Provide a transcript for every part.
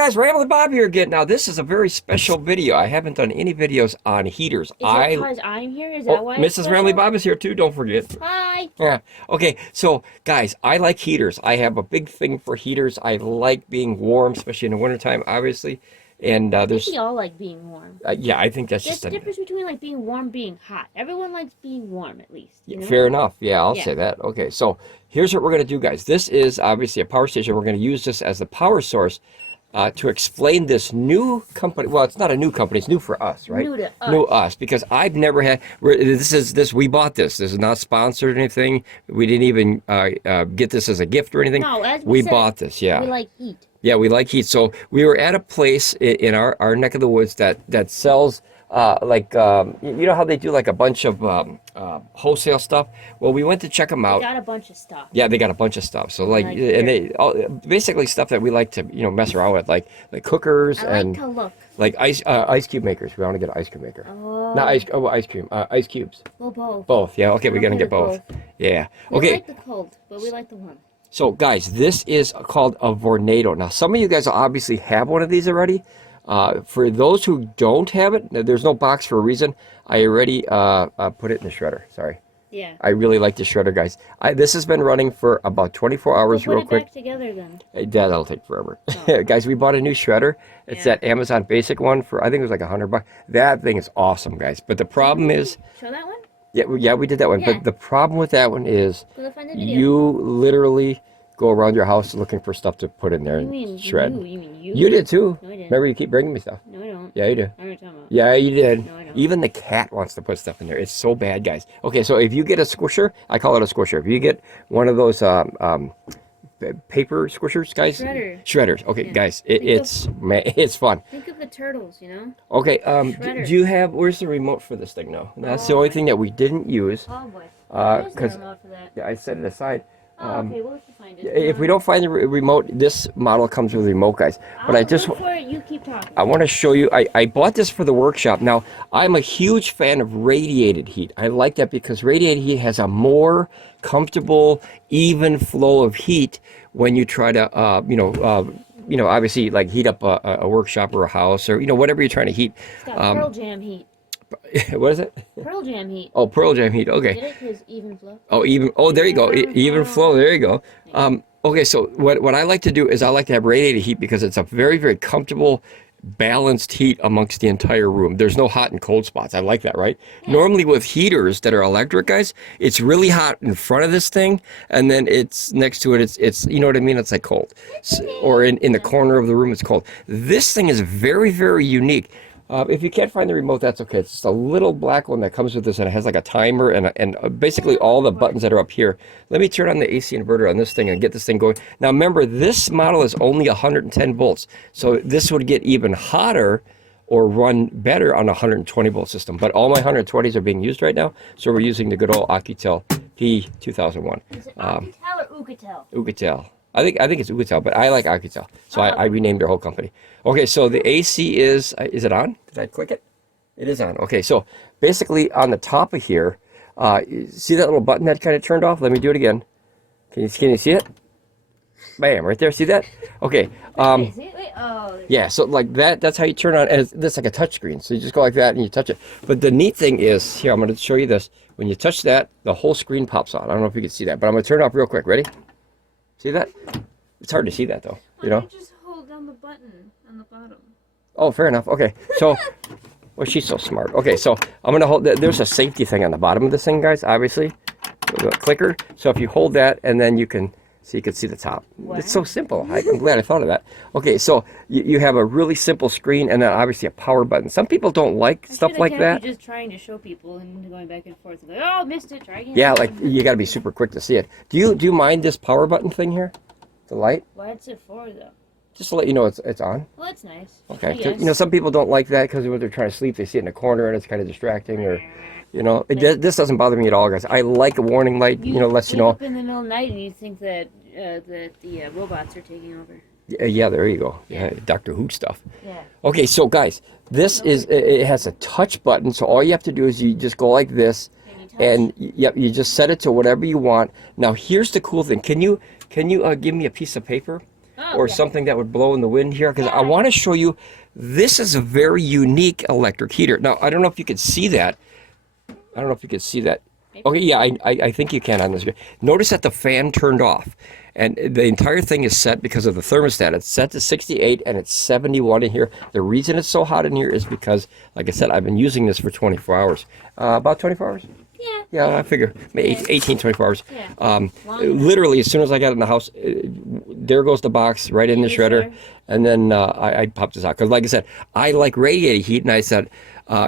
guys, Ramblin Bob here again. Now this is a very special video. I haven't done any videos on heaters. Is it because I'm here? Is that why Mrs. Ramblin Bob is here too, don't forget. Hi. Yeah. Okay, so guys, I like heaters. I have a big thing for heaters. I like being warm, especially in the wintertime, obviously. And there's we all like being warm. Yeah, I think that's There's just a difference between like being warm and being hot. Everyone likes being warm at least. You know? Fair enough. Yeah, I'll say that. Okay, so here's what we're going to do, guys. This is obviously a power station. We're going to use this as the power source to explain this new company. Well, it's not a new company. It's new for us, right? New to us. New us, because I've never had. We bought this. This is not sponsored or anything. We didn't even get this as a gift or anything. No, as we said, bought this. Yeah. We like heat. Yeah, we like heat. So we were at a place in our neck of the woods that sells you know how they do like a bunch of wholesale stuff. Well, we went to check them out. They got a bunch of stuff. Yeah, they got a bunch of stuff. So and they basically stuff that we like to mess around with, like cookers and to look. like ice cube makers. We want to get an ice cube maker. Oh. Not ice cream. Ice cubes. Well, both. Both. Yeah. Okay, we're gonna get both. Yeah. Okay. We like the cold, but we like the warm. So guys, this is called a VORNADO. Now, some of you guys obviously have one of these already. For those who don't have it, there's no box for a reason. I already put it in the shredder. Sorry. Yeah. I really like the shredder, guys. This has been running for about 24 hours real quick. Put it back together then. That'll take forever. Oh. Guys, we bought a new shredder. It's that Amazon Basic one for, I think it was like $100. That thing is awesome, guys. But the problem is... Show that one? Yeah, we did that one. Yeah. But the problem with that one is Find the video. you literally go around your house looking for stuff to put in there and shred. You mean you? You did too. No, I didn't. Remember, you keep bringing me stuff. No, I don't. Yeah, you do. I don't know what you're talking about. Yeah, you did. No, I don't. Even the cat wants to put stuff in there. It's so bad, guys. Okay, so if you get a squisher, I call it a squisher. If you get one of those paper squishers, guys. Shredders. Okay, guys, it's fun. Think of the turtles, you know? Okay, do you have, where's the remote for this thing now? That's the only thing that we didn't use. Oh boy. Because I set it aside. Okay, we'll have to find it. If we don't find the remote, this model comes with a remote, guys. But I just look for it, you keep talking. I want to show you. I bought this for the workshop. Now, I'm a huge fan of radiated heat. I like that because radiated heat has a more comfortable, even flow of heat when you try to, obviously like heat up a workshop or a house or whatever you're trying to heat. It's got Pearl Jam heat. What is it? Pearl Jam heat. Oh, Pearl Jam heat. Okay. Did it? 'Cause even flow. Oh, there you go. Even flow. There you go. Okay, so what I like to do is I like to have radiated heat because it's a very, very comfortable, balanced heat amongst the entire room. There's no hot and cold spots. I like that, right? Yeah. Normally with heaters that are electric, guys, it's really hot in front of this thing, and then it's next to it, it's you know what I mean? It's like cold. Or in the corner of the room, it's cold. This thing is very, very unique. If you can't find the remote, that's okay. It's just a little black one that comes with this, and it has like a timer and basically all the buttons that are up here. Let me turn on the AC inverter on this thing and get this thing going. Now remember, this model is only 110 volts, so this would get even hotter or run better on a 120 volt system. But all my 120s are being used right now, so we're using the good old Oukitel P2001. Is it Oukitel or Oukitel? Oukitel. I think it's Oukitel, but I like Oukitel, so I renamed their whole company. Okay, so the AC is it on? Did I click it? It is on. Okay, so basically on the top of here, see that little button that kind of turned off? Let me do it again. Can you see it? Bam, right there. See that? Okay. Yeah, so like that's how you turn on, and that's like a touch screen. So you just go like that and you touch it. But the neat thing is, here, I'm going to show you this. When you touch that, the whole screen pops on. I don't know if you can see that, but I'm going to turn it off real quick. Ready? See that? It's hard to see that though, you know? Just hold down the button on the bottom. Oh, fair enough. Okay, so, well, she's so smart. Okay, so I'm gonna hold. There's a safety thing on the bottom of this thing, guys. Obviously, a clicker. So if you hold that, and then you can see the top. Wow. It's so simple. I'm glad I thought of that. Okay, so you have a really simple screen, and then obviously a power button. Some people don't like stuff like that. Just trying to show people and going back and forth. Like, oh, missed it. Try again. Yeah, like you got to be super quick to see it. Do you mind this power button thing here? The light? What's it for though? Just to let you know it's on. Well, that's nice. Okay. Some people don't like that because when they're trying to sleep, they see it in the corner and it's kind of distracting, or, this doesn't bother me at all, guys. I like a warning light. Lets you know. Up in the middle of the night and you think that the robots are taking over. Yeah, there you go. Yeah, Dr. Who stuff. Yeah. Okay, so guys, this it has a touch button, so all you have to do is you just go like this, and you just set it to whatever you want. Now here's the cool thing. Can you give me a piece of paper? or something that would blow in the wind here, because I want to show you, this is a very unique electric heater. Now, I don't know if you can see that. I don't know if you can see that. Okay, yeah, I think you can on this. Notice that the fan turned off, and the entire thing is set because of the thermostat. It's set to 68, and it's 71 in here. The reason it's so hot in here is because, like I said, I've been using this for 24 hours. About 24 hours? Yeah. Yeah, I figure 18, 24 hours. Yeah. Literally, as soon as I got in the house, there goes the box right in the shredder. And then I popped this out. Because like I said, I like radiator heat. And I said,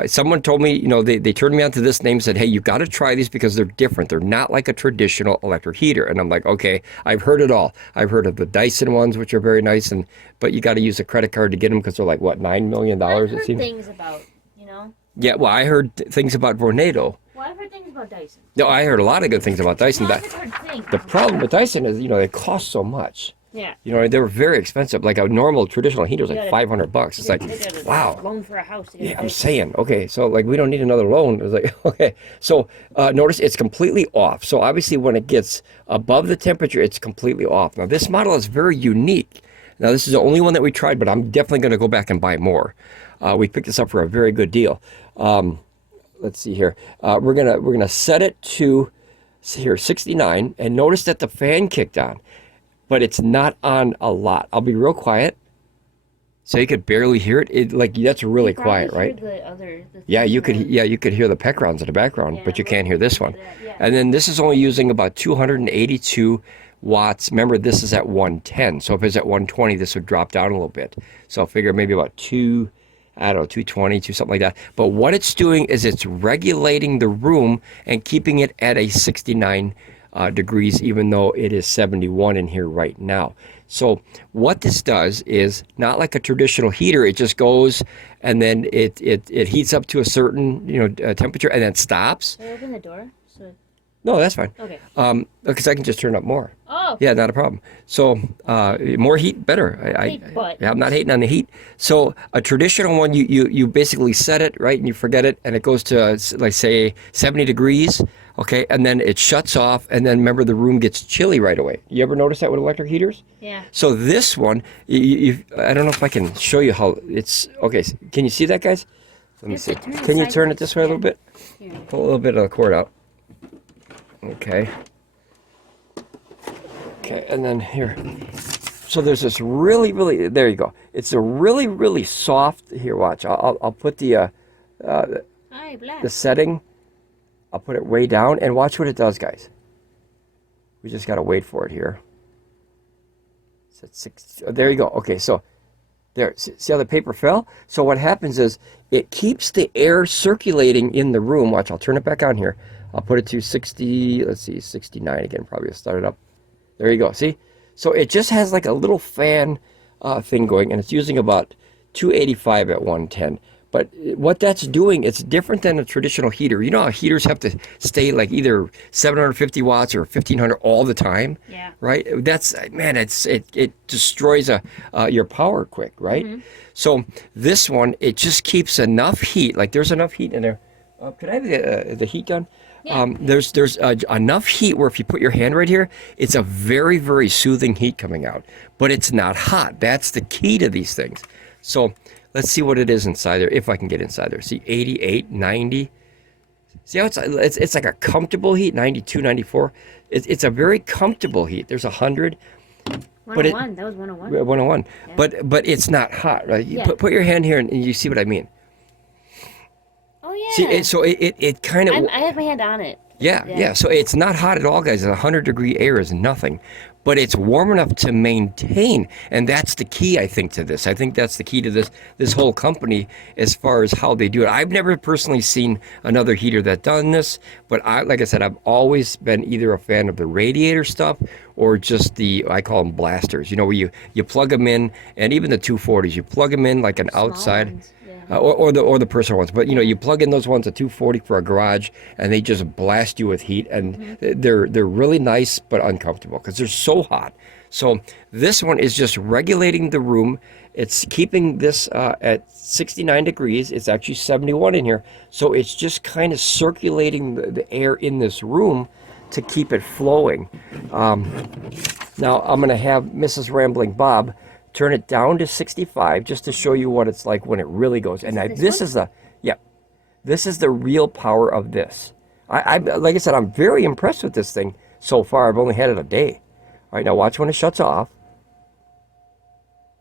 someone told me, you know, they turned me on to this name and said, hey, you got to try these because they're different. They're not like a traditional electric heater. And I'm like, okay, I've heard it all. I've heard of the Dyson ones, which are very nice. But you got to use a credit card to get them because they're like, what, $9 million, it seems? things about, you know? Yeah, well, I heard things about VORNADO. Well, I've heard things about Dyson. No, I heard a lot of good things about Dyson. No, I've heard things. The problem with Dyson is, you know, they cost so much. Yeah. You know, they were very expensive. Like a normal traditional heater was like $500. It's like, wow. Loan for a house. Yeah, I'm saying, okay, so like we don't need another loan. It's like, okay. So notice it's completely off. So obviously when it gets above the temperature, it's completely off. Now this model is very unique. Now this is the only one that we tried, but I'm definitely going to go back and buy more. We picked this up for a very good deal. Let's see here. We're gonna set it to here 69, and notice that the fan kicked on, but it's not on a lot. I'll be real quiet, so you could barely hear it. Like that's really quiet, right? Yeah, you could hear the Pecrons in the background, but you can't hear this one. And then this is only using about 282 watts. Remember, this is at 110, so if it's at 120, this would drop down a little bit. So I'll figure maybe about 220, something like that. But what it's doing is it's regulating the room and keeping it at a 69 degrees, even though it is 71 in here right now. So what this does is not like a traditional heater. It just goes and then it heats up to a certain temperature and then stops. Can I open the door? No, that's fine. Okay. Because I can just turn up more. Oh. Yeah, not a problem. So more heat, better. I'm not hating on the heat. So a traditional one, you basically set it, right, and you forget it, and it goes to, like, say, 70 degrees, okay, and then it shuts off, and then, remember, the room gets chilly right away. You ever notice that with electric heaters? Yeah. So this one, I don't know if I can show you how it's, okay, can you see that, guys? Let me see. Can you turn it this way a little bit? Pull a little bit of the cord out. Okay. Okay, and then here. So there's this really, there you go. It's a really soft, here, watch. I'll put the setting, I'll put it way down, and watch what it does, guys. We just got to wait for it here. It's at 6, there you go. Okay, so there, see how the paper fell? So what happens is it keeps the air circulating in the room. Watch, I'll turn it back on here. I'll put it to 60, let's see, 69 again, probably start it up. There you go, see? So it just has like a little fan thing going, and it's using about 285 at 110. But what that's doing, it's different than a traditional heater. You know how heaters have to stay like either 750 watts or 1500 all the time? Yeah. Right? That's, man, it destroys your power quick, right? Mm-hmm. So this one, it just keeps enough heat, like there's enough heat in there. Could I have the heat gun? Yeah. There's enough heat where if you put your hand right here, it's a very soothing heat coming out, but it's not hot. That's the key to these things. So let's see what it is inside there, if I can get inside there. See, 88, 90. See how it's like a comfortable heat, 92, 94. It's a very comfortable heat. There's 100. 101, that was 101. 101, yeah. But it's not hot, right? You put your hand here and you see what I mean. Oh yeah. See, so it kind of. I have my hand on it. Yeah. So it's not hot at all, guys. 100-degree air is nothing, but it's warm enough to maintain, and that's the key, I think, to this. I think that's the key to this whole company as far as how they do it. I've never personally seen another heater that done this, but like I said, I've always been either a fan of the radiator stuff or just I call them blasters. You know, where you plug them in, and even the 240s, you plug them in like an Small outside. ones. Or the personal ones, but you plug in those ones at 240 for a garage, and they just blast you with heat, and they're really nice but uncomfortable because they're so hot. So this one is just regulating the room. It's keeping this at 69 degrees. It's actually 71 in here, so it's just kind of circulating the air in this room to keep it flowing. Now I'm going to have Mrs. Rambling Bob turn it down to 65 just to show you what it's like when it really goes. And this is the, yeah, this is the real power of this. I like I said, I'm very impressed with this thing so far. I've only had it a day. All right, now watch when it shuts off.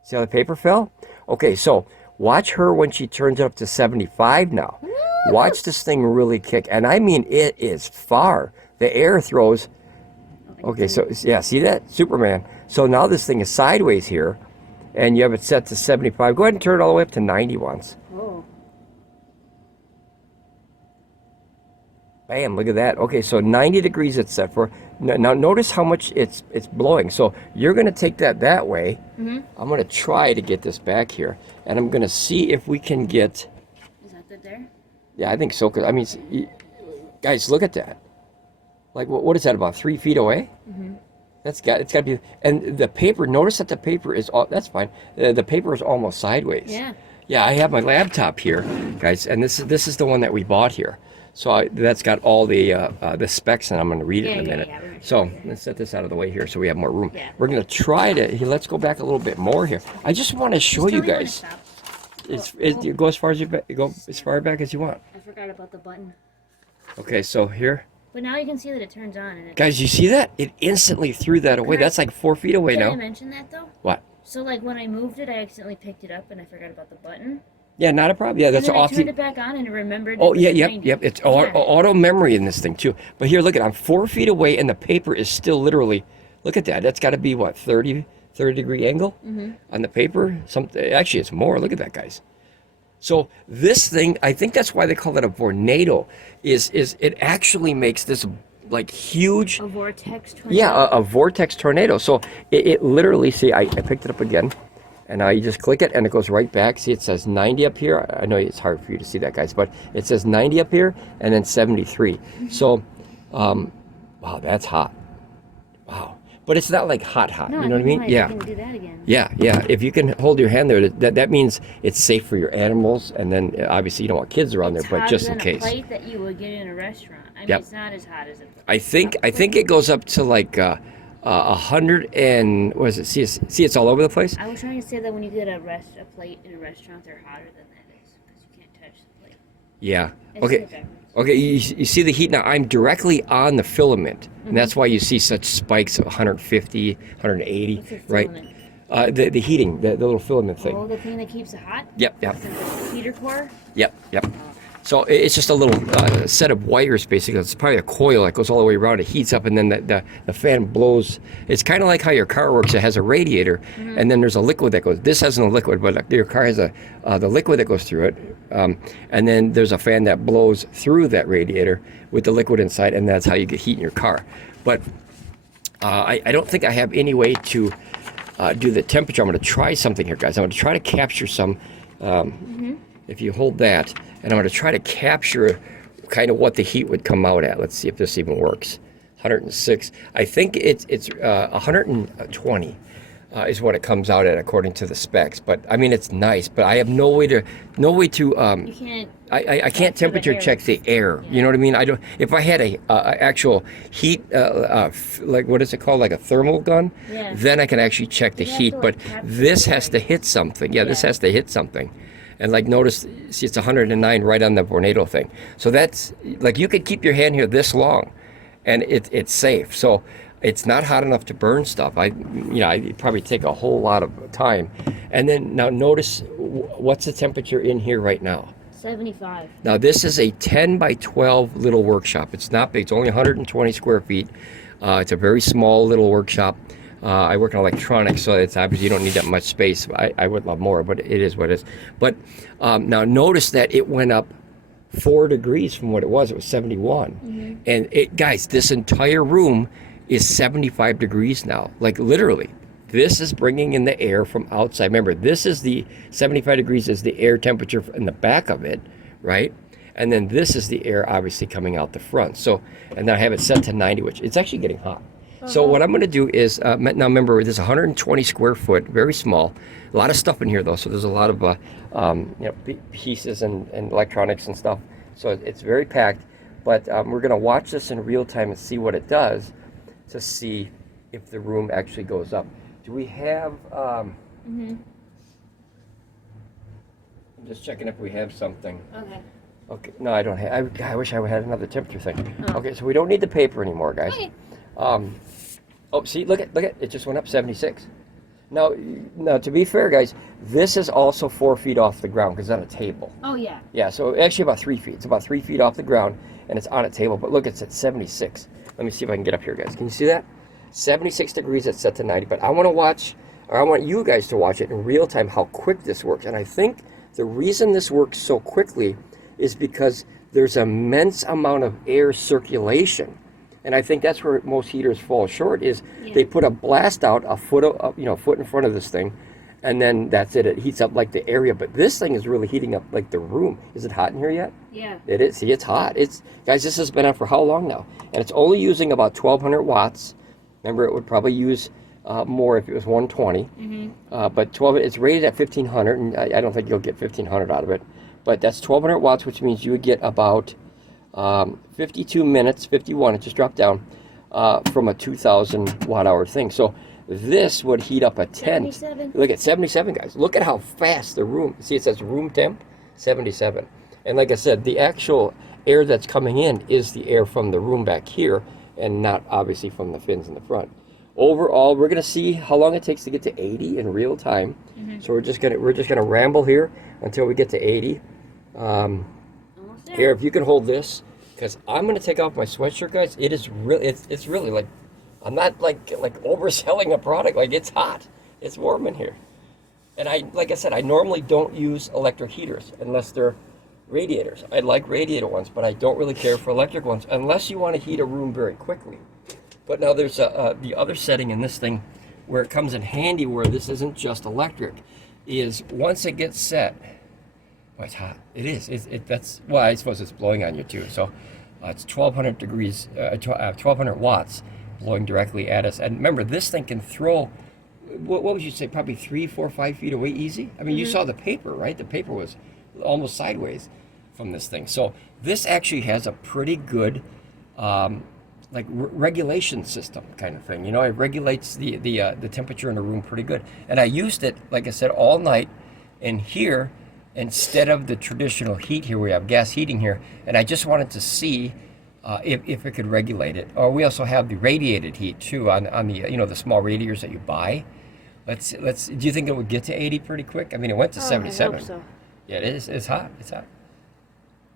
See how the paper fell? Okay, so watch her when she turns it up to 75 now. Watch this thing really kick. And I mean, it is far. The air throws. Okay, so yeah, see that? Superman. So now this thing is sideways here, and you have it set to 75. Go ahead and turn it all the way up to 90 once. Oh. Bam, look at that. Okay, so 90 degrees it's set for. Now notice how much it's blowing. So you're going to take that way. I'm going to try to get this back here, and I'm going to see if we can get... Is that good there? Yeah, I think so. 'Cause, I mean, guys, look at that. Like, what is that, about 3 feet away? It's got to be... And the paper, notice that the paper is... That's fine. The paper is almost sideways. Yeah. Yeah, I have my laptop here, guys, and this is the one that we bought here. So that's got all the specs, and I'm going to read it in a minute. So let's set this out of the way here so we have more room. Yeah. We're going to try to, let's go back a little bit more here. I just want to show you guys. You go as far as you go as far back as you want. I forgot about the button. Okay, so here. But now you can see that it turns on. And Guys, you see that? It instantly threw that away. That's like 4 feet away now. Did I mention that though? What? So like when I moved it, I accidentally picked it up and I forgot about the button. Yeah, not a problem. Yeah, that's and then off. I turned it back on and it remembered. Oh, it was yeah, at yep, 90. yep. It's auto memory in this thing, too. But here, look at it. I'm 4 feet away, and the paper is still literally... Look at that. That's got to be, what, 30-degree angle on the paper? Actually, it's more. Look at that, guys. So this thing, I think that's why they call it a VORNADO, is it actually makes this, like, huge... A vortex tornado? Yeah, a vortex tornado. So it literally... See, I picked it up again. And now you just click it and it goes right back. See, it says 90 up here. I know it's hard for you to see that, guys, but it says 90 up here and then 73. So, wow, that's hot. Wow. But it's not like hot, No, you know what I mean? Yeah. You can do that again. Yeah. If you can hold your hand there, that means it's safe for your animals. And then obviously you don't want kids around there, but just in case. It's hotter than a plate that you would get in a restaurant. I mean, it's not as hot as a plate. I think it goes up to like 100 and what is it? See, it's all over the place. I was trying to say that when you get a plate in a restaurant, they're hotter than that is because you can't touch the plate. Yeah. Okay. You see the heat now. I'm directly on the filament, and that's why you see such spikes of 150, 180. What's a right? filament? The heating, the little filament thing. Oh, the thing that keeps it hot. Yep. The heater core. Yep. So it's just a little set of wires, basically. It's probably a coil that goes all the way around. It heats up, and then the fan blows. It's kind of like how your car works. It has a radiator, and then there's a liquid that goes. This has no liquid, but your car has the liquid that goes through it. And then there's a fan that blows through that radiator with the liquid inside, and that's how you get heat in your car. But I don't think I have any way to do the temperature. I'm going to try something here, guys. I'm going to try to capture some. If you hold that, and I'm going to try to capture kind of what the heat would come out at. Let's see if this even works. 106. I think it's 120 is what it comes out at according to the specs. But I mean, it's nice. But I have no way to. You can't. I can't temperature check the air. You know what I mean? I don't. If I had a actual heat, like what is it called, like a thermal gun, then I can actually check the heat. But this has to hit something. Yeah, this has to hit something. And like notice, see, it's 109 right on the VORNADO thing. So that's like you could keep your hand here this long, and it's safe. So it's not hot enough to burn stuff. I'd probably take a whole lot of time. And then now notice what's the temperature in here right now. 75. Now this is a 10 by 12 little workshop. It's not big. It's only 120 square feet. It's a very small little workshop. I work in electronics, so it's obviously you don't need that much space. I would love more, but it is what it is. But now notice that it went up 4 degrees from what it was. It was 71. And guys, this entire room is 75 degrees now. Like literally, this is bringing in the air from outside. Remember, this is the 75 degrees is the air temperature in the back of it, right? And then this is the air obviously coming out the front. So, and then I have it set to 90, which it's actually getting hot. So what I'm going to do is, now remember, this is 120 square foot, very small. A lot of stuff in here, though, so there's a lot of pieces and electronics and stuff. So it's very packed. But we're going to watch this in real time and see what it does to see if the room actually goes up. Do we have, Mhm. I'm just checking if we have something. Okay. Okay, no, I don't have, I wish I had another temperature thing. Oh. Okay, so we don't need the paper anymore, guys. Okay. Oh, see, look at, it just went up 76. Now, to be fair, guys, this is also 4 feet off the ground because it's on a table. Oh yeah. Yeah, so actually about 3 feet. It's about 3 feet off the ground, and it's on a table. But look, it's at 76. Let me see if I can get up here, guys. Can you see that? 76 degrees, it's set to 90. But I want to watch, or I want you guys to watch it in real time, how quick this works. And I think the reason this works so quickly is because there's immense amount of air circulation. And I think that's where most heaters fall short is they put a blast out a foot in front of this thing, and then that's it. It heats up like the area, but this thing is really heating up like the room. Is it hot in here yet? Yeah. It is. See, it's hot. Guys, this has been on for how long now? And it's only using about 1,200 watts. Remember, it would probably use more if it was 120. Mm-hmm. But it's rated at 1,500, and I don't think you'll get 1,500 out of it. But that's 1,200 watts, which means you would get about 52 minutes, 51, it just dropped down from a 2,000 watt hour thing. So this would heat up a tent. 77. Look at 77, guys. Look at how fast the room, see it says room temp, 77. And like I said, the actual air that's coming in is the air from the room back here and not obviously from the fins in the front. Overall, we're gonna see how long it takes to get to 80 in real time. Mm-hmm. So we're just gonna ramble here until we get to 80. Here, if you can hold this, because I'm gonna take off my sweatshirt, guys. It is really, it's really like, I'm not like overselling a product. Like, it's hot, it's warm in here. And like I said, I normally don't use electric heaters unless they're radiators. I like radiator ones, but I don't really care for electric ones unless you want to heat a room very quickly. But now there's the other setting in this thing where it comes in handy, where this isn't just electric, is once it gets set. Oh, it's hot. It is. That's, well, I suppose it's blowing on you too. So it's 1,200 degrees, 1,200 watts blowing directly at us. And remember, this thing can throw, what would you say, probably 3, 4, 5 feet away easy? I mean, you saw the paper, right? The paper was almost sideways from this thing. So this actually has a pretty good regulation system kind of thing. You know, it regulates the temperature in the room pretty good. And I used it, like I said, all night. And here, instead of the traditional heat here, we have gas heating here, and I just wanted to see if it could regulate it. Or we also have the radiated heat too on the the small radiators that you buy. Let's. Do you think it would get to 80 pretty quick? I mean, it went to 77. I hope so. Yeah, it is. It's hot. It's hot.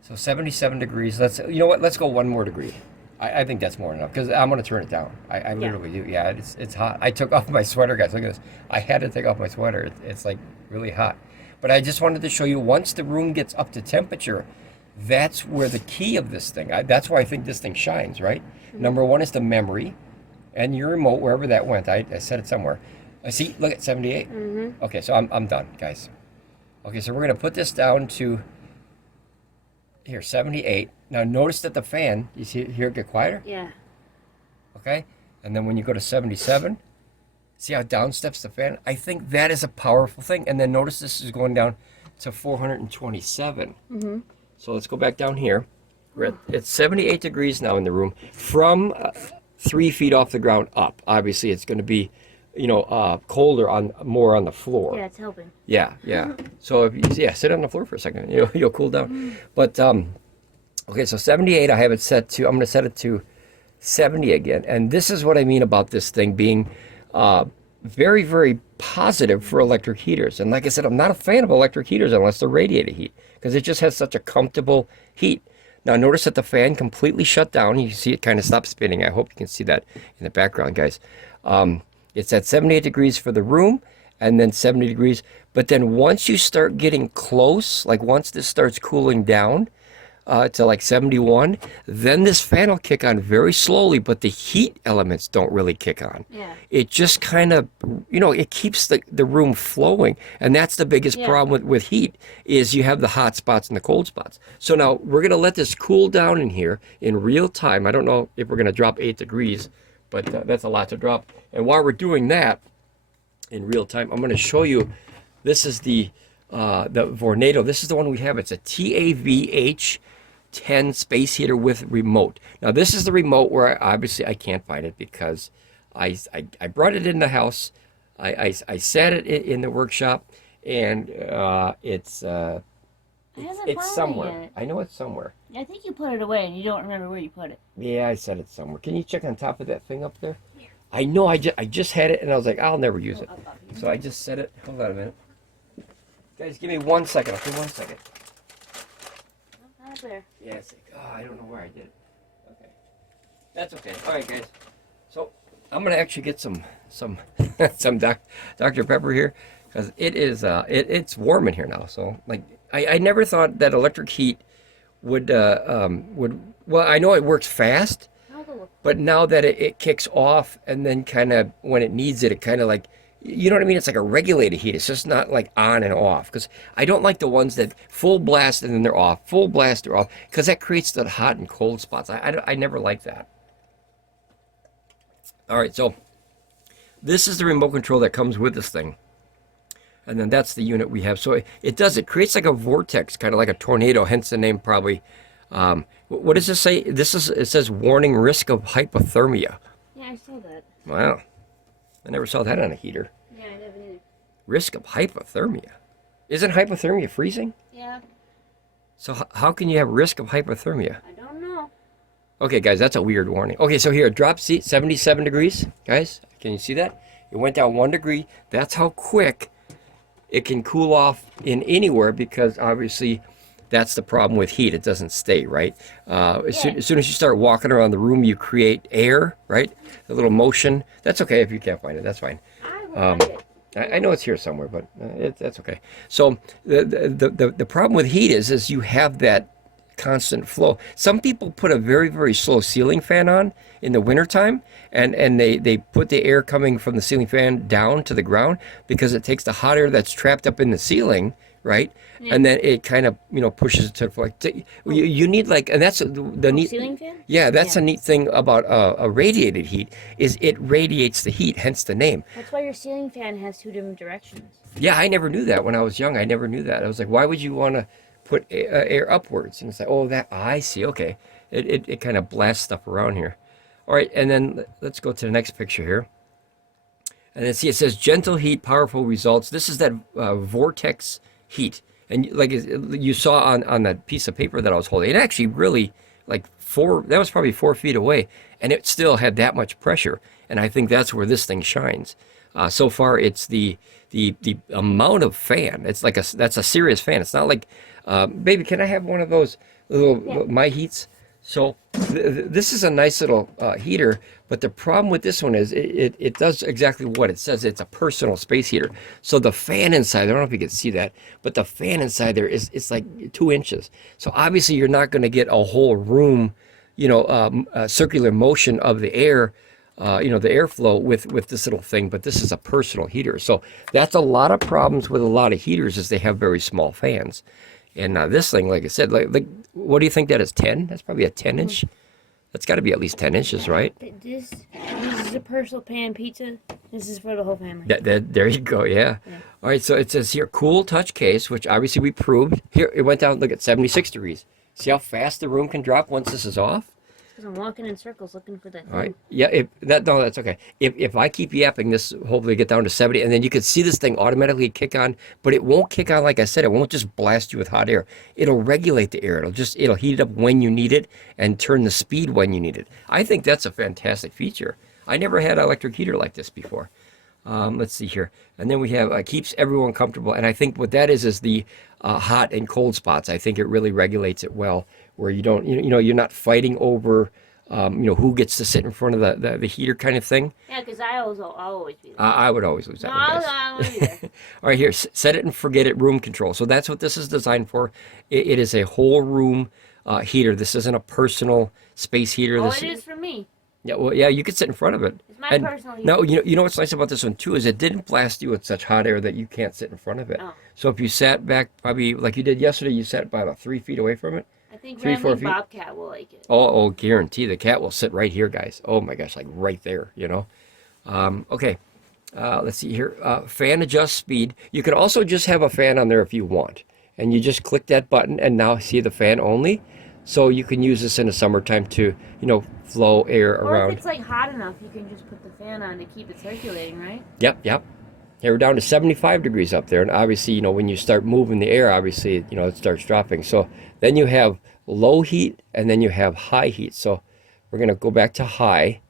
So 77 degrees. You know what? Let's go one more degree. I think that's more enough because I'm going to turn it down. I literally do. Yeah, it's hot. I took off my sweater, guys. Look at this. I had to take off my sweater. It's like really hot. But I just wanted to show you, once the room gets up to temperature, that's where the key of this thing, that's why I think this thing shines, right? Mm-hmm. Number one is the memory and your remote, wherever that went. I set it somewhere. See, look at 78. Mm-hmm. Okay, so I'm done, guys. Okay, so we're going to put this down to, here, 78. Now notice that the fan, you see it here get quieter? Yeah. Okay, and then when you go to 77, see how down steps the fan? I think that is a powerful thing. And then notice this is going down to 427. Mm-hmm. So let's go back down here. It's 78 degrees now in the room from 3 feet off the ground up. Obviously, it's going to be, colder more on the floor. Yeah, it's helping. Yeah. So if you, sit on the floor for a second. You'll cool down. Mm-hmm. But okay, so 78. I have it set to. I'm going to set it to 70 again. And this is what I mean about this thing being very, very positive for electric heaters. And like I said, I'm not a fan of electric heaters unless they're radiated heat, because it just has such a comfortable heat. Now notice that the fan completely shut down. You see it kind of stop spinning. I hope you can see that in the background, guys. It's at 78 degrees for the room and then 70 degrees. But then once you start getting close, like once this starts cooling down, to like 71, then this fan will kick on very slowly, but the heat elements don't really kick on. Yeah. It just kind of, it keeps the room flowing. And that's the biggest problem with heat, is you have the hot spots and the cold spots. So now we're going to let this cool down in here in real time. I don't know if we're going to drop 8 degrees, but that's a lot to drop. And while we're doing that in real time, I'm going to show you, this is the VORNADO. This is the one we have. It's a TAVH10 space heater with remote. Now this is the remote where obviously I can't find it because I brought it in the house. I set it in the workshop, and it's somewhere. Yet. I know it's somewhere. I think you put it away and you don't remember where you put it. Yeah, I set it somewhere. Can you check on top of that thing up there? Yeah. I know. I just had it, and I was like, I'll never use it. So I just set it. Hold on a minute, guys. Give me 1 second. Okay, 1 second. Not there. Yeah, it's like, I don't know where I did it. Okay, that's okay. All right, guys. So I'm gonna actually get some Dr. Pepper here, because it is it's warm in here now. So like I never thought that electric heat would well, I know it works fast, but now that it kicks off, and then kind of when it needs it, it kind of like, you know what I mean? It's like a regulated heat. It's just not like on and off, because I don't like the ones that full blast and then they're off, full blast, they're off, because that creates the hot and cold spots. I never like that. All right, so this is the remote control that comes with this thing. And then that's the unit we have. So it creates like a vortex, kind of like a tornado, hence the name probably. What does this say? It says warning risk of hypothermia. Yeah, I saw that. Wow. I never saw that on a heater. Yeah, I haven't either. Risk of hypothermia. Isn't hypothermia freezing? Yeah. So how can you have risk of hypothermia? I don't know. Okay, guys, that's a weird warning. Okay, so here, drop seat, 77 degrees. Guys, can you see that? It went down 1 degree. That's how quick it can cool off in anywhere, because obviously that's the problem with heat. It doesn't stay, right? As soon as you start walking around the room, you create air, right? A little motion. That's okay if you can't find it. That's fine. I know it's here somewhere, but that's okay. So the problem with heat is you have that constant flow. Some people put a very, very slow ceiling fan on in the wintertime, and they put the air coming from the ceiling fan down to the ground, because it takes the hot air that's trapped up in the ceiling, right? Yeah. And then it kind of, pushes it to the floor. You need like, and that's the neat ceiling fan? Yeah, that's a neat thing about a radiated heat, is it radiates the heat, hence the name. That's why your ceiling fan has 2 different directions. Yeah, I never knew that when I was young. I never knew that. I was like, why would you want to put air upwards? And it's like, oh, I see. Okay, it kind of blasts stuff around here. All right, and then let's go to the next picture here. And then see, it says gentle heat, powerful results. This is that vortex heat, and like you saw on that piece of paper that I was holding, it actually really that was probably 4 feet away, and it still had that much pressure. And I think that's where this thing shines. So far, it's the amount of fan. It's like that's a serious fan. It's not like, baby, can I have one of those little My Heats? So this is a nice little heater, but the problem with this one is it does exactly what it says. It's a personal space heater. So the fan inside, I don't know if you can see that, but the fan inside there it's like 2 inches. So obviously you're not going to get a whole room, circular motion of the air, the airflow with this little thing. But this is a personal heater. So that's a lot of problems with a lot of heaters, is they have very small fans. And this thing, like I said, like what do you think that is? 10? That's probably a 10-inch. That's got to be at least 10 inches, right? This is a personal pan pizza. This is for the whole family. There you go, yeah. All right, so it says here, cool touch case, which obviously we proved. Here, it went down, look at 76 degrees. See how fast the room can drop once this is off? Because I'm walking in circles looking for that thing. All right. Yeah, that's okay. If I keep yapping, this will hopefully get down to 70, and then you can see this thing automatically kick on, but it won't kick on, like I said, it won't just blast you with hot air. It'll regulate the air. It'll heat it up when you need it and turn the speed when you need it. I think that's a fantastic feature. I never had an electric heater like this before. Let's see here. And then we have keeps everyone comfortable, and I think what that is the hot and cold spots. I think it really regulates it well, where you don't, you're not fighting over, who gets to sit in front of the heater kind of thing. Yeah, because I'll always be there. I would always lose that. No, I won't be there. All right, here, set it and forget it, room control. So that's what this is designed for. It is a whole room heater. This isn't a personal space heater. Oh, it is for me. Yeah, well, yeah, you could sit in front of it. It's my personal heater. No, you know what's nice about this one too is it didn't blast you with such hot air that you can't sit in front of it. Oh. So if you sat back, probably like you did yesterday, you sat about 3 feet away from it. I think Ramblin Bobcat will like it. Oh, guarantee the cat will sit right here, guys. Oh my gosh, like right there, Okay, let's see here. Fan adjust speed. You can also just have a fan on there if you want, and you just click that button, and now see the fan only. So you can use this in the summertime to, you know, flow air Or around. if it's like hot enough, you can just put the fan on to keep it circulating, right? Yep, yep. Yeah, we're down to 75 degrees up there, and obviously, you know, when you start moving the air, obviously, you know, it starts dropping. So then you have low heat, and then you have high heat. So we're gonna go back to high.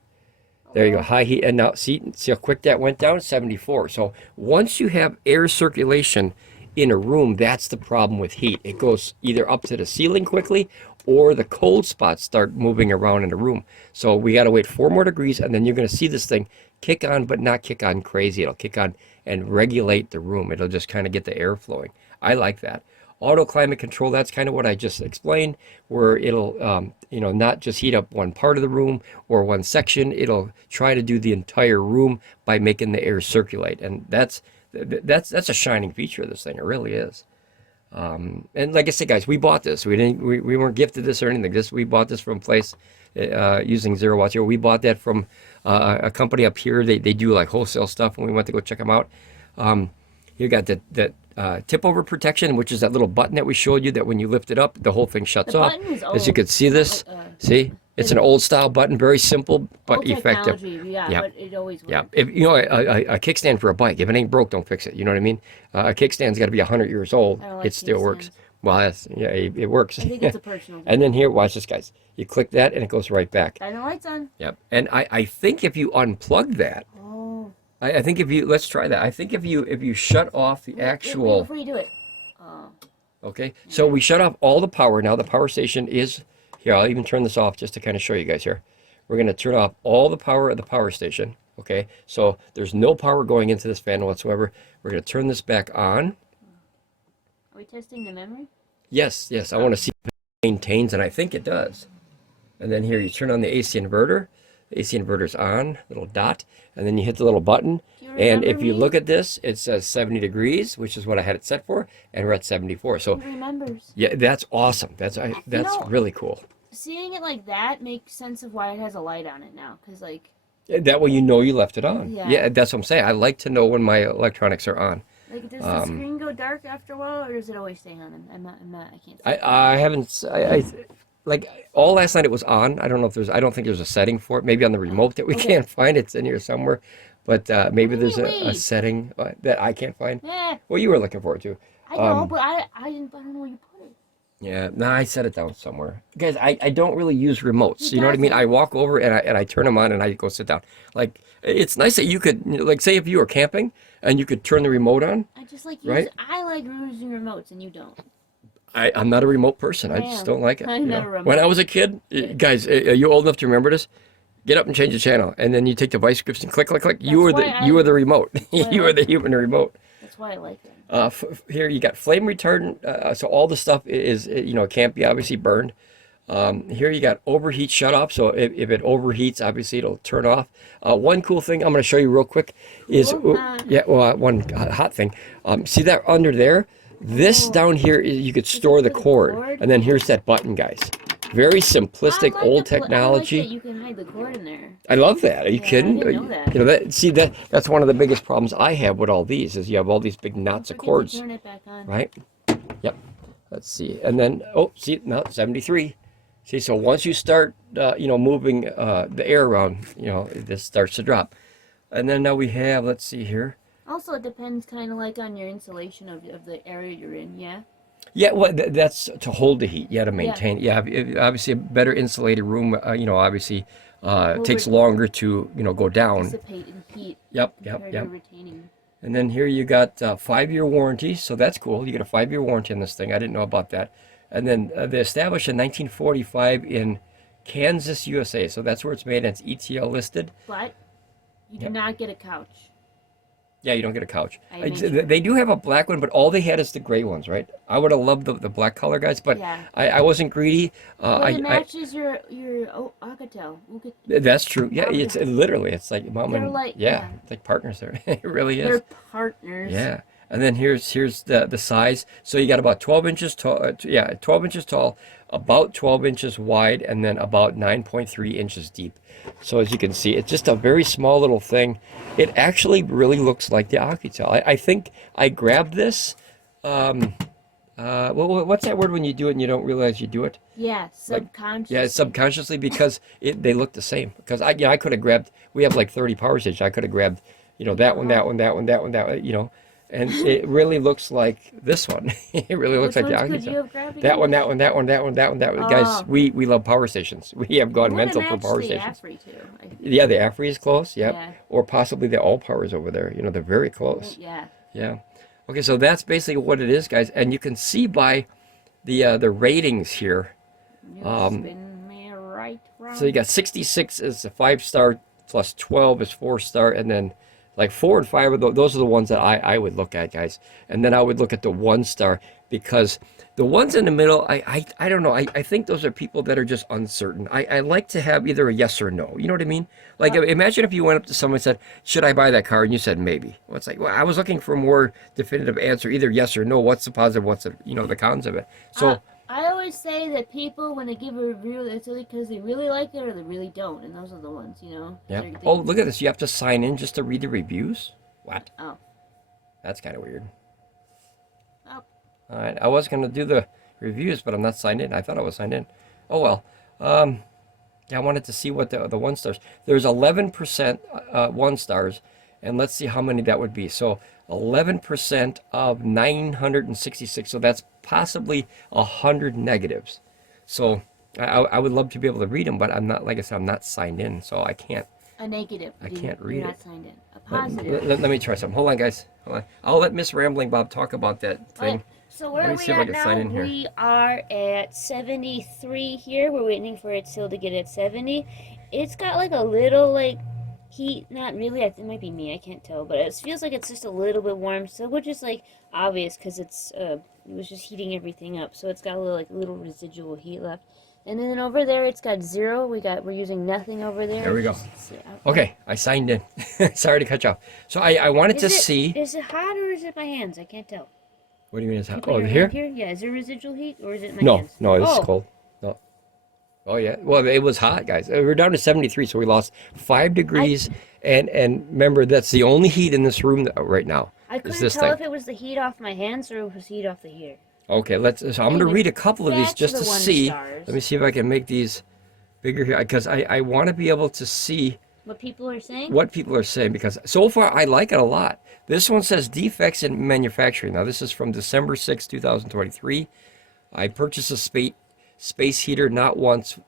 There you go, high heat, and now see how quick that went down? 74. So once you have air circulation in a room, that's the problem with heat. It goes either up to the ceiling quickly, or the cold spots start moving around in the room. So we got to wait 4 more degrees, and then you're going to see this thing kick on, but not kick on crazy. It'll kick on and regulate the room. It'll just kind of get the air flowing. I like that. Auto climate control, that's kind of what I just explained, where it'll, you know, not just heat up one part of the room or one section. It'll try to do the entire room by making the air circulate. And that's a shining feature of this thing. It really is. And like I said, guys, we bought this. We weren't gifted this or anything. We bought this from a place using 0 watts here. We bought that from a company up here. They do like wholesale stuff, and we went to go check them out. You got that tip over protection, which is that little button that we showed you that when you lift it up, the whole thing shuts off. As you can see this, see? It's an old style button, very simple but effective. Yeah, Yep. but it always works. Yeah, if you know a kickstand for a bike, if it ain't broke, don't fix it. You know what I mean? A kickstand's got to be 100 years old. I don't like It still works. kickstands. Well, yeah, it works. I think it's a personal thing. And then here, watch this, guys. You click that, and it goes right back. Turn the lights on. Yep. And I think if you unplug that, Oh. I think if you let's try that. I think if you shut off the Wait, actual. before you do it. Oh. Okay, so we shut off all the power. Now the power station is here. I'll even turn this off just to kind of show you guys here. We're going to turn off all the power of the power station. Okay, so there's no power going into this fan whatsoever. We're going to turn this back on. Are we testing the memory? Yes, yes. I want to see if it maintains, and I think it does. And then here you turn on the AC inverter. The AC inverter's on, little dot, and then you hit the little button. And if you look at this, it says 70 degrees, which is what I had it set for, and we're at 74. So He remembers. yeah, that's awesome. That's really cool. Seeing it like that makes sense of why it has a light on it now. Because, like... That way you know you left it on. Yeah. That's what I'm saying. I like to know when my electronics are on. Like, does the screen go dark after a while, or does it always stay on? I can't... I haven't... like, all last night it was on. I don't know if I don't think there's a setting for it. Maybe on the remote that we can't find. It's in here somewhere. But maybe there's a setting that I can't find. Yeah. Well, you were looking for it too. I know, but I don't know where you put it. Yeah, no, I set it down somewhere. Guys, I don't really use remotes. You know what I mean? doesn't? I walk over and I turn them on and I go sit down. Like, it's nice that you could, like, say if you were camping and you could turn the remote on. I just like Right? I like using remotes, and you don't. I'm not a remote person. I just don't like it. I'm you not know? a remote. When I was a kid, guys, are you old enough to remember this? Get up and change the channel, and then you take the vice grips and click, click, click. You were the remote. You were the human remote. That's why I like them. Here you got flame retardant, so all the stuff is, you know, can't be obviously burned. Here you got overheat shut off, so if it overheats, obviously it'll turn off. One cool thing I'm going to show you real quick is, one hot thing. See that under there? This down here, you could store the cord, and then here's that button, guys. Very simplistic, old technology. I like that you can hide the cord in there. I love that. Are you kidding? I didn't know that. You know that's one of the biggest problems I have with all these is you have all these big knots of cords. Turn it back on. Right? Yep. Let's see. And then see now 73. See, so once you start you know, moving the air around, you know, this starts to drop. And then now we have, let's see here. Also, it depends kind of like on your insulation of the area you're in, yeah? Yeah, well, that's to hold the heat. Yeah, to maintain. Yeah, obviously a better insulated room. You know, obviously takes longer to, you know, go down. Dissipate in heat. Yep. Retaining. And then here you got 5-year warranty, so that's cool. You get a 5-year warranty on this thing. I didn't know about that. And then they established in 1945 in Kansas, USA. So that's where it's made, and it's ETL listed. But you do not get a couch. Yeah, you don't get a couch. Sure. They do have a black one, but all they had is the gray ones, right? I would have loved the black color, guys, but I wasn't greedy. It matches your Oukitel. That's true. Yeah, it's literally, it's like mom and it's like partners there. It really is. They're partners. Yeah. And then here's the size. So you got about 12 inches tall. 12 inches tall, about 12 inches wide, and then about 9.3 inches deep. So as you can see, it's just a very small little thing. It actually really looks like the Oukitel. I think I grabbed this. What's that word when you do it and you don't realize you do it? Yeah, subconsciously. Yeah, subconsciously, because they look the same. Because I could have grabbed. We have like 30 power stations. I could have grabbed, that one, that one, that one, that one, that one. And it really looks like this one. It really looks like the Which ones could you have grabbed that one, again? that one, that one, that one, that one, that one. Guys, we love power stations. We have gone mental for power stations. AFERY too. Yeah, the AFERY is close. Yep. Yeah. Or possibly the Allpowers over there. They're very close. Yeah. Yeah. Okay, so that's basically what it is, guys. And you can see by the ratings here. Spin me right round. So you got 66 is a 5-star, plus 12 is 4-star, and then like 4 and 5 are those are the ones that I would look at, guys. And then I would look at the 1-star, because the ones in the middle, I don't know. I think those are people that are just uncertain. I like to have either a yes or no. You know what I mean? Like, imagine if you went up to someone and said, "Should I buy that car?" And you said maybe. Well, it's like, well, I was looking for a more definitive answer, either yes or no. What's the positive? What's the cons of it? So I always say that people, when they give a review, it's really because they really like it or they really don't, and those are the ones, Yeah. Oh, look at this. You have to sign in just to read the reviews? What? Oh. That's kind of weird. Oh. All right. I was going to do the reviews, but I'm not signed in. I thought I was signed in. Oh, well. Yeah, I wanted to see what the 1-stars. There's 11% 1-stars, and let's see how many that would be. So 11% of 966. So that's possibly 100 negatives. So I would love to be able to read them, but I'm not, like I said, I'm not signed in, so I can't. A negative. I can't read You're it. not signed in. A positive. Let me try something. Hold on, guys. Hold on. I'll let Miss Rambling Bob talk about that thing. So where are we at now? We are at 73 here. We're waiting for it still to get at 70. It's got like a little like heat. Not really. It might be me. I can't tell. But it feels like it's just a little bit warm. So which is like obvious because it was just heating everything up. So it's got a little residual heat left. And then over there, it's got 0. We're using nothing over there. There we go. Okay, I signed in. Sorry to cut you off. So I wanted to see. Is it hot or is it my hands? I can't tell. What do you mean it's hot? Oh, here? Yeah, is there residual heat or is it my hands? No, this is cold. No. Oh yeah. Well, it was hot, guys. We're down to 73, so we lost 5 degrees. And remember, that's the only heat in this room right now. I couldn't tell if it was the heat off my hands or if it was heat off the heater. Okay, so I'm going to read a couple of these just to see. Let me see if I can make these bigger here, because I want to be able to see what people are saying. Because so far I like it a lot. This one says defects in manufacturing. Now this is from December 6, 2023. I purchased a space heater not once,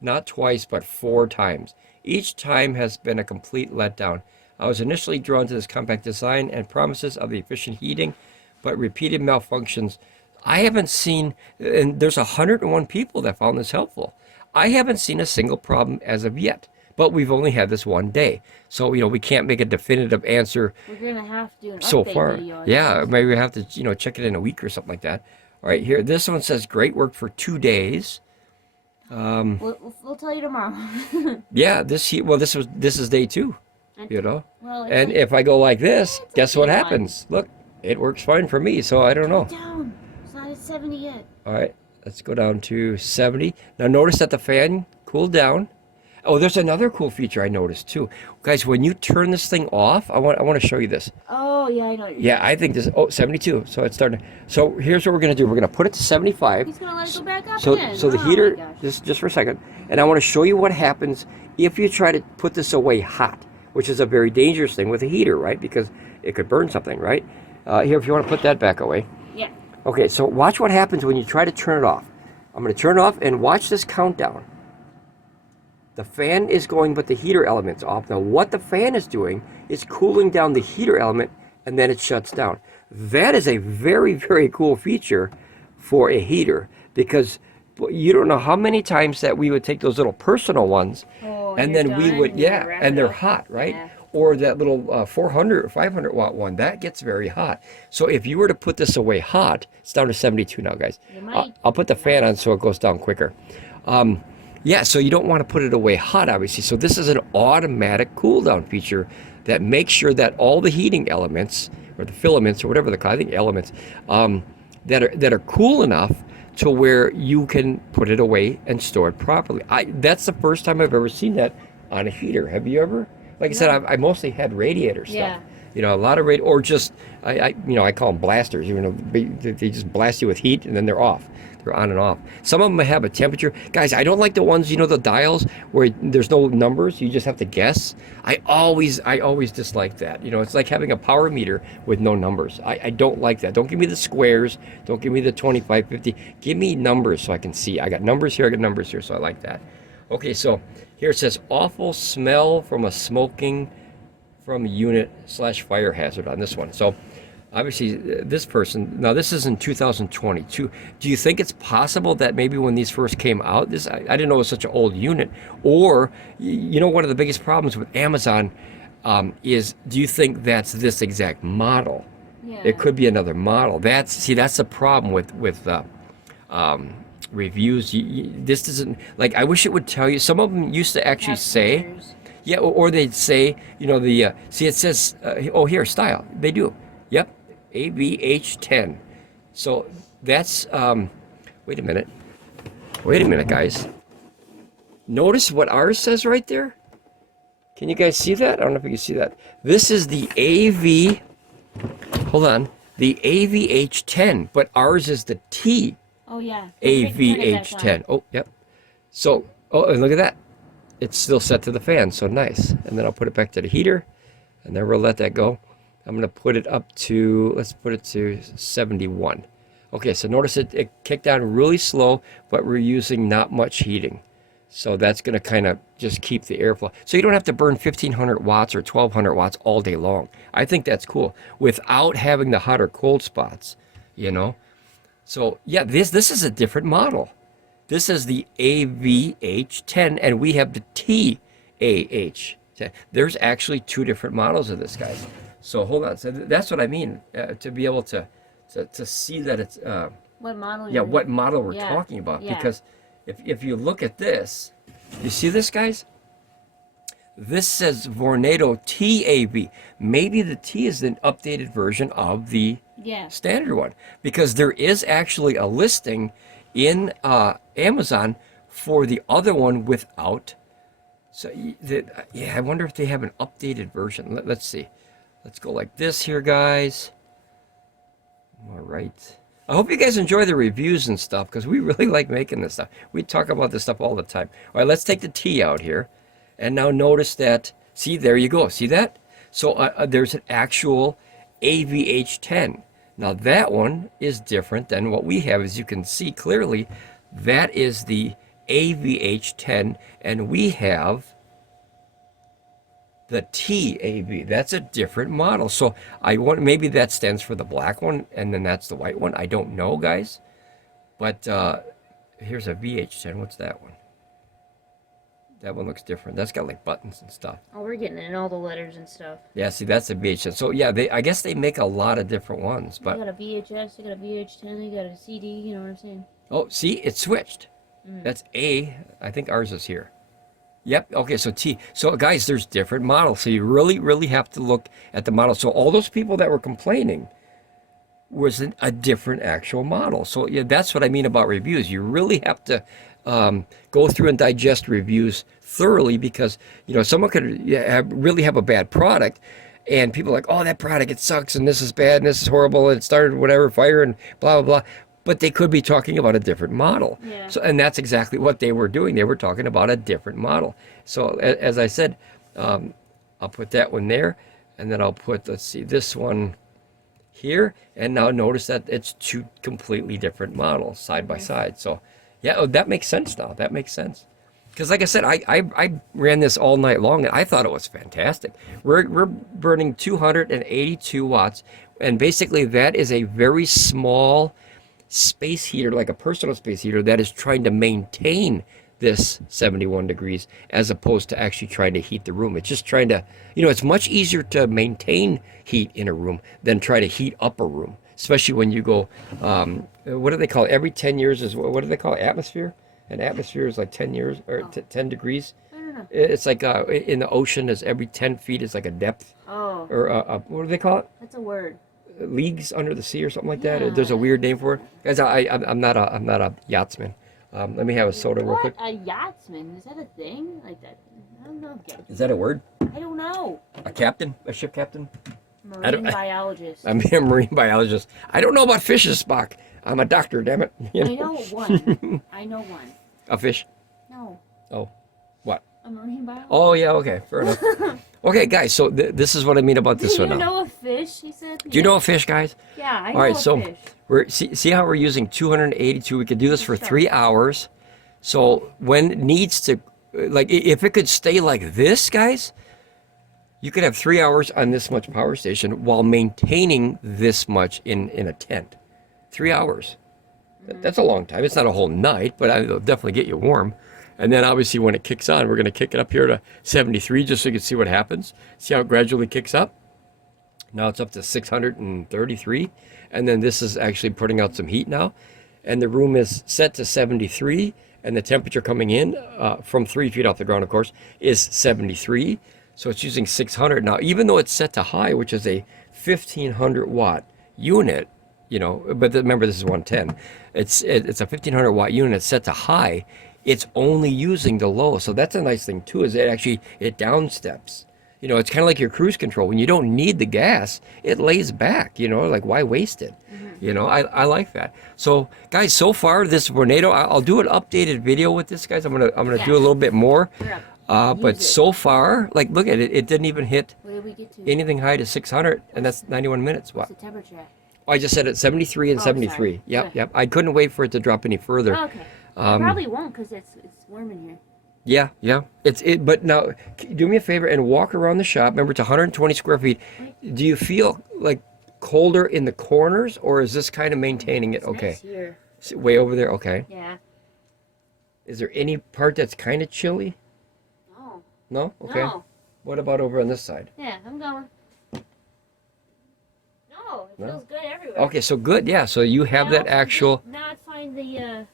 not twice, but 4 times. Each time has been a complete letdown. I was initially drawn to this compact design and promises of the efficient heating, but repeated malfunctions. I haven't seen, and there's 101 people that found this helpful. I haven't seen a single problem as of yet, but we've only had this one day. So, we can't make a definitive answer. We're going to have to do an so update far. video. Yeah, maybe we have to, check it in a week or something like that. All right, here, this one says great work for 2 days. We'll tell you tomorrow. Yeah, this is day 2, Well, and if I go like this, guess what happens? Look, it works fine for me, so I don't know. Down. It's not at 70 yet. All right, let's go down to 70. Now notice that the fan cooled down. Oh, there's another cool feature I noticed too. Guys, when you turn this thing off, I want to show you this. Oh, yeah, I know. Yeah, I think this, 72. So it's starting. So here's what we're going to do. We're going to put it to 75. He's going to let it go back up so, again. So the heater, just for a second, and I want to show you what happens if you try to put this away hot, which is a very dangerous thing with a heater, right? Because it could burn something, right? Here, if you want to put that back away. Yeah. Okay, so watch what happens when you try to turn it off. I'm going to turn it off and watch this countdown. The fan is going, but the heater element's off. Now, what the fan is doing is cooling down the heater element, and then it shuts down. That is a very, very cool feature for a heater, because you don't know how many times that we would take those little personal ones, and then we would, and they're hot, right? Yeah. Or that little 400 or 500 watt one, that gets very hot. So if you were to put this away hot, it's down to 72 now, guys. I'll put the fan on so it goes down quicker. Yeah, so you don't want to put it away hot, obviously. So this is an automatic cool down feature that makes sure that all the heating elements, or the filaments, or whatever they're called, I think elements, that are cool enough to where you can put it away and store it properly. That's the first time I've ever seen that on a heater. Have you ever? Like I said, I mostly had radiator stuff. Yeah. You know, a lot of or just I call them blasters. You know, they just blast you with heat and then they're off. They're on and off. Some of them have a temperature. Guys, I don't like the ones, you know, the dials where there's no numbers. You just have to guess. I always dislike that. You know, it's like having a power meter with no numbers. I don't like that. Don't give me the squares. Don't give me the 25, 50. Give me numbers so I can see. I got numbers here. I got numbers here. So I like that. Okay, so here it says awful smell from a smoking from unit / fire hazard on this one. So obviously this person, now this is in 2022. Do you think it's possible that maybe when these first came out, I didn't know it was such an old unit, or, you know, one of the biggest problems with Amazon is, do you think that's this exact model? Yeah. It could be another model. That's the problem with reviews. This doesn't, like, I wish it would tell you. Some of them used to actually say, pictures. Yeah, or they'd say, you know, see, it says, oh, here, style. They do. Yep, AVH10. So that's, wait a minute, guys. Notice what ours says right there? Can you guys see that? I don't know if you can see that. This is the hold on, the AVH10, but ours is the T. Oh, yeah. AVH10. Oh, yep. So, oh, and look at that. It's still set to the fan, so nice. And then I'll put it back to the heater, and then we'll let that go. I'm going to put it up to, let's put it to 71. Okay, so notice it kicked down really slow, but we're using not much heating. So that's going to kind of just keep the airflow. So you don't have to burn 1,500 watts or 1,200 watts all day long. I think that's cool without having the hot or cold spots, you know. So yeah, this is a different model. This is the AVH10, and we have the TAH10. There's actually two different models of this, guys. So hold on. So that's what I mean, to be able to see that it's what model? Yeah, what model we're talking about. Yeah. Because if you look at this, you see this, guys? This says VORNADO TAV. Maybe the T is an updated version of the standard one, because there is actually a listing in Amazon for the other one without. So yeah, I wonder if they have an updated version. Let's see. Let's go like this here, guys. All right. I hope you guys enjoy the reviews and stuff, because we really like making this stuff. We talk about this stuff all the time. All right, let's take the T out here. And now notice that, see, there you go. See that? So there's an actual AVH10. Now that one is different than what we have. As you can see clearly, that is the AVH10, and we have the TAV. That's a different model. So maybe that stands for the black one, and then that's the white one. I don't know, guys. But here's a VH10. What's that one? That one looks different. That's got like buttons and stuff. Oh, we're getting in all the letters and stuff. Yeah, see, that's a VH10. So yeah, I guess they make a lot of different ones. But they got a VHS, they got a VH10, they got a CD. You know what I'm saying? Oh, see, it switched. That's A. I think ours is here. Yep. Okay, so T. So guys, there's different models. So you really, really have to look at the model. So all those people that were complaining was a different actual model. So yeah, that's what I mean about reviews. You really have to go through and digest reviews thoroughly, because, you know, someone could really have a bad product, and people are like, oh, that product, it sucks, and this is bad, and this is horrible, and it started whatever fire, and blah, blah, blah. But they could be talking about a different model. Yeah. So, and that's exactly what they were doing. They were talking about a different model. So as I said, I'll put that one there, and then I'll put, let's see, this one here. And now notice that it's two completely different models side by side. So yeah, that makes sense now. That makes sense. Because like I said, I ran this all night long, and I thought it was fantastic. We're burning 282 watts, and basically that is a very small space heater, like a personal space heater, that is trying to maintain this 71 degrees as opposed to actually trying to heat the room. It's just trying to, you know, it's much easier to maintain heat in a room than try to heat up a room, especially when you go, what do they call it? Every 10 years is, what do they call it? Atmosphere? An atmosphere is like 10 years, or 10 degrees. I don't know. It's like in the ocean, is every 10 feet is like a depth. Oh. Or what do they call it? That's a word. Leagues under the sea or something like that. There's a weird name for it. Guys, I'm not a yachtsman. Let me have a soda real quick. A yachtsman? Is that a thing? Like that? I don't know. Is that a word? I don't know. A captain? A ship captain? Marine biologist. I'm a marine biologist. I don't know about fishes, Spock. I'm a doctor, damn it. You know? I know one. I know one. A fish? No. Oh, what? A marine biologist. Oh, yeah, okay, fair enough. Okay, guys, so this is what I mean about this one now. Do you know a fish? He said. Do you know a fish, guys? Yeah, I know All right, a so fish. we're see how we're using 282. We could do this for 3 hours. So when it needs to, like, if it could stay like this, guys, you could have 3 hours on this much power station while maintaining this much in a tent. 3 hours. That's a long time. It's not a whole night, but it'll definitely get you warm. And then obviously when it kicks on, we're going to kick it up here to 73 just so you can see what happens. See how it gradually kicks up? Now it's up to 633. And then this is actually putting out some heat now. And the room is set to 73. And the temperature coming in from 3 feet off the ground, of course, is 73. So it's using 600. Now, even though it's set to high, which is a 1500 watt unit, you know, but remember this is 110. It's a 1500 watt unit. It's set to high. It's only using the low. So that's a nice thing too, is it down steps. You know, it's kind of like your cruise control. When you don't need the gas, it lays back, you know, like why waste it? You know, I like that. So guys, so far this Vornado, I'll do an updated video with this, guys. I'm gonna do a little bit more. But so far, like look at it, it didn't even hit anything high to 600, and that's 91 minutes. What? What's the temperature? Oh, I just said it 73 and 73. Sorry. Yep. I couldn't wait for it to drop any further. Oh, okay. I probably won't because it's warm in here. Yeah. But now, do me a favor and walk around the shop. Remember, it's 120 square feet. Do you feel like colder in the corners, or is this kind of maintaining it? Okay. Nice here. Way over there. Okay. Yeah. Is there any part that's kind of chilly? No. No. Okay. No. What about over on this side? Yeah, I'm going. No, it feels good everywhere. Okay, so good. Yeah. So you have that actual. Now I find the.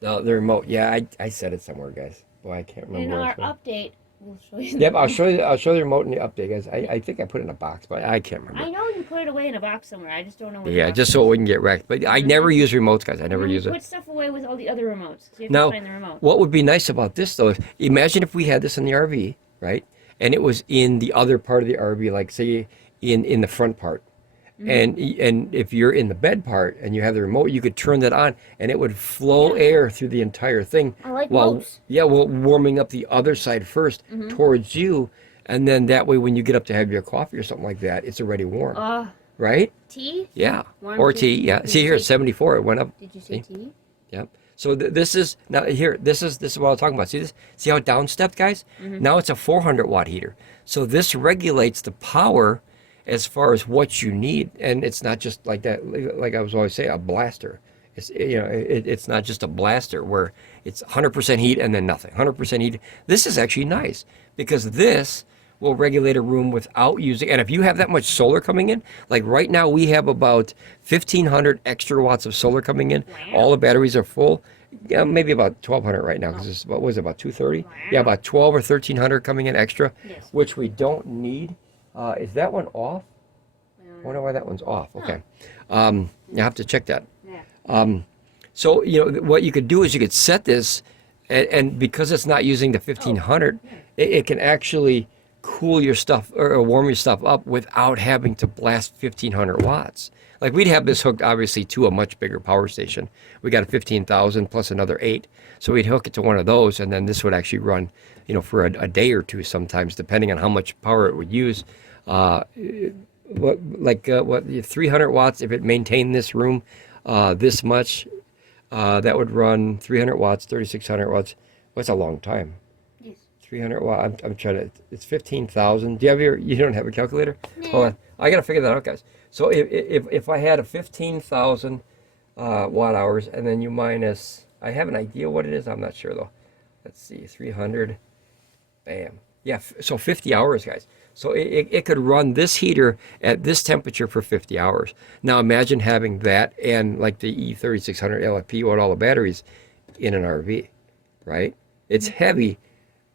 The remote. Yeah, I said it somewhere, guys. Boy, I can't remember. In where our it's from. update, we'll show you. Yep, I'll show you. I'll show the remote in the update, guys. I think I put it in a box, but I can't remember. I know you put it away in a box somewhere. I just don't know where. Yeah, just so it wouldn't get wrecked. But I never use remotes, guys. I never use it. Put stuff away with all the other remotes. So you have Now, to find the remote. what would be nice about this though? Imagine if we had this in the RV, right? And it was in the other part of the RV, like say in the front part. And if you're in the bed part and you have the remote, you could turn that on and it would flow air through the entire thing. I like while ropes. well, warming up the other side first towards you, and then that way when you get up to have your coffee or something like that, it's already warm. Right? Tea? Yeah. Warm Or tea? tea. Yeah. Did See you here, say- 74. It went up. Did you say See? tea? Yep. So this is now here. This is what I'm talking about. See this? See how it downstepped, guys? Now it's a 400 watt heater. So this regulates the power as far as what you need, and it's not just like that. Like I was always saying, a blaster. It's it's not just a blaster where it's 100% heat and then nothing. 100% heat. This is actually nice because this will regulate a room without using. And if you have that much solar coming in, like right now we have about 1,500 extra watts of solar coming in. Wow. All the batteries are full. Yeah, maybe about 1,200 right now because it's what was it, about 230? Wow. Yeah, about 12 or 1,300 coming in extra, Yes. which we don't need. Is that one off? I wonder why that one's off. Okay. You have to check that. Yeah. So, what you could do is you could set this, and because it's not using the 1,500, it can actually cool your stuff or warm your stuff up without having to blast 1,500 watts. Like we'd have this hooked obviously to a much bigger power station. We got a 15,000 plus another 8. So we'd hook it to one of those, and then this would actually run, for a day or two sometimes, depending on how much power it would use. 300 watts if it maintained this room this much, that would run 300 watts, 3,600 watts. What's a long time? Yes. 300 watts. I'm trying to. It's 15,000. Do you have you don't have a calculator? No. Hold on. I gotta figure that out, guys. So if I had a 15,000 watt hours, and then you minus, I have an idea what it is. I'm not sure though. Let's see, 300. Bam. Yeah. So 50 hours, guys. So it could run this heater at this temperature for 50 hours. Now imagine having that and like the E3600 LFP with all the batteries in an RV, right? It's heavy,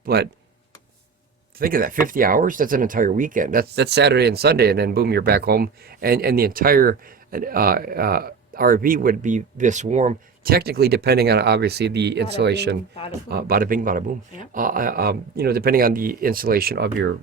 but think of that, 50 hours, that's an entire weekend. That's Saturday and Sunday, and then boom, you're back home. And the entire RV would be this warm, technically depending on obviously the insulation. Bada bing, bada boom. Yeah. Depending on the insulation of your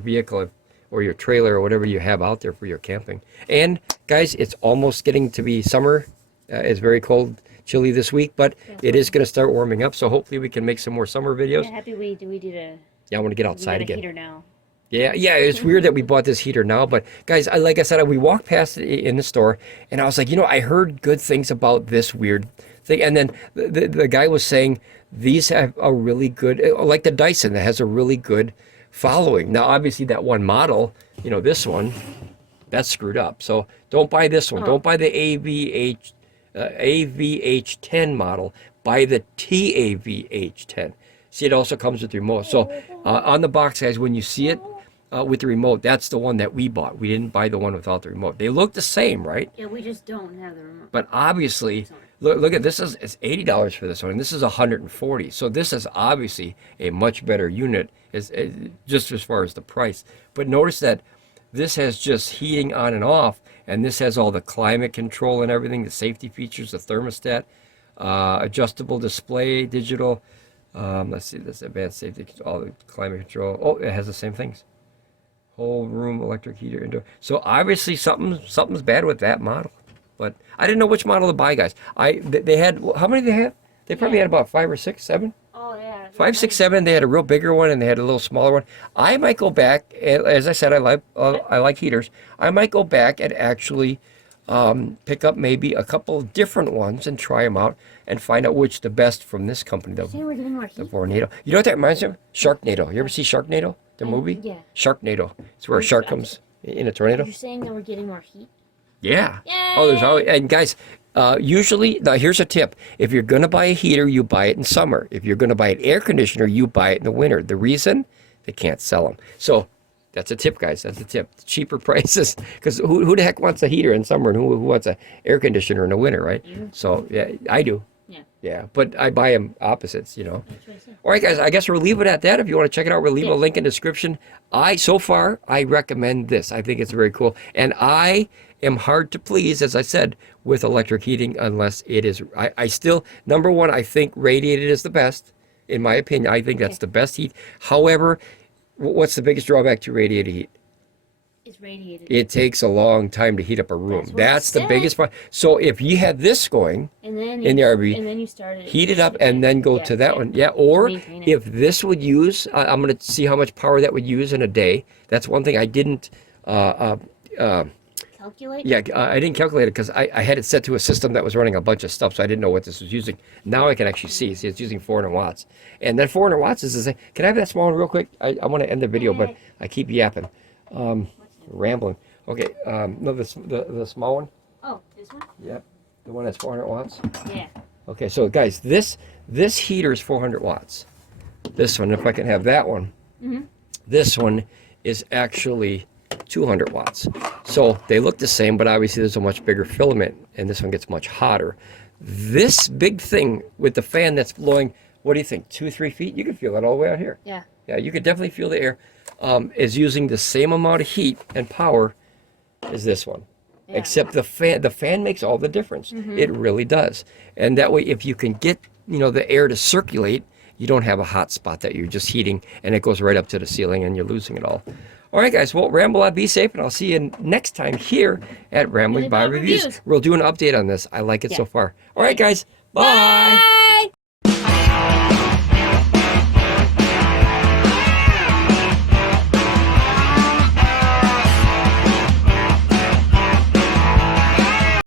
vehicle, or your trailer or whatever you have out there for your camping. And guys, it's almost getting to be summer. It's very cold, chilly this week, but it is going to start warming up. So hopefully we can make some more summer videos. Yeah, happy we did a. Yeah, I want to get outside again. Heater now. Yeah, it's weird that we bought this heater now, but guys, like I said, we walked past it in the store, and I was like, you know, I heard good things about this weird thing, and then the guy was saying these have a really good, like the Dyson, that has a really good following. Now, obviously, that one model, you know, this one, that's screwed up. So don't buy this one. Don't buy the AVH10 model. Buy the TAVH10. See, it also comes with the remote. So on the box, guys, when you see it with the remote, that's the one that we bought. We didn't buy the one without the remote. They look the same, right? Yeah, we just don't have the remote. But obviously, look at this. It's $80 for this one, and this is $140. So this is obviously a much better unit, just as far as the price. But notice that this has just heating on and off, and this has all the climate control and everything, the safety features, the thermostat, adjustable display, digital. Let's see, this advanced safety, all the climate control. Oh, it has the same things. Whole room electric heater indoor. So obviously something's bad with that model. But I didn't know which model to buy, guys. They had, how many did they have? They probably had about 5 or 6, 7. Oh yeah. 5, 6, 7. They had a real bigger one, and they had a little smaller one. I might go back. As I said, I like heaters. I might go back and actually pick up maybe a couple of different ones and try them out and find out which the best from this company. The VORNADO. You know what that reminds me of? Sharknado. You ever see Sharknado, the movie? Yeah. Sharknado. It's where a shark comes in a tornado. You're saying that we're getting more heat? Yeah. Yay! Oh, there's always, and guys, usually, now here's a tip. If you're going to buy a heater, you buy it in summer. If you're going to buy an air conditioner, you buy it in the winter. The reason? They can't sell them. So that's a tip, guys. That's a tip. Cheaper prices. Because who the heck wants a heater in summer, and who wants an air conditioner in the winter, right? So, yeah, I do. Yeah, but I buy them opposites, you know. All right, guys, I guess we'll leave it at that. If you want to check it out, we'll leave a link in the description. So far, I recommend this. I think it's very cool. And I am hard to please, as I said, with electric heating unless it is, I still, number one, I think radiated is the best, in my opinion. I think that's the best heat. However, what's the biggest drawback to radiated heat? It's radiated. It takes a long time to heat up a room. That's the biggest part. So if you had this going in the RV, and then you started heat it up and then go to that one. Yeah, or if this would use, I'm going to see how much power that would use in a day. That's one thing I didn't calculate. Yeah, I didn't calculate it because I had it set to a system that was running a bunch of stuff, so I didn't know what this was using. Now I can actually see it's using 400 watts. And that 400 watts is the same. Can I have that small one real quick? I want to end the video, but I keep yapping. Rambling. Okay, no, the small one. Oh, this one? Yep, the one that's 400 watts. Yeah. Okay, so guys, this heater is 400 watts. This one, if I can have that one, this one is actually 200 watts. So they look the same, but obviously there's a much bigger filament, and this one gets much hotter. This big thing with the fan that's blowing, what do you think, 2 or 3 feet? You can feel it all the way out here. Yeah. Yeah, you could definitely feel the air. Is using the same amount of heat and power as this one. Yeah. Except the fan makes all the difference. It really does. And that way, if you can get, the air to circulate, you don't have a hot spot that you're just heating and it goes right up to the ceiling and you're losing it all. All right, guys. Well, ramble on, be safe, and I'll see you next time here at Ramblin Bob Reviews. We'll do an update on this. I like it so far. All right, guys. Bye.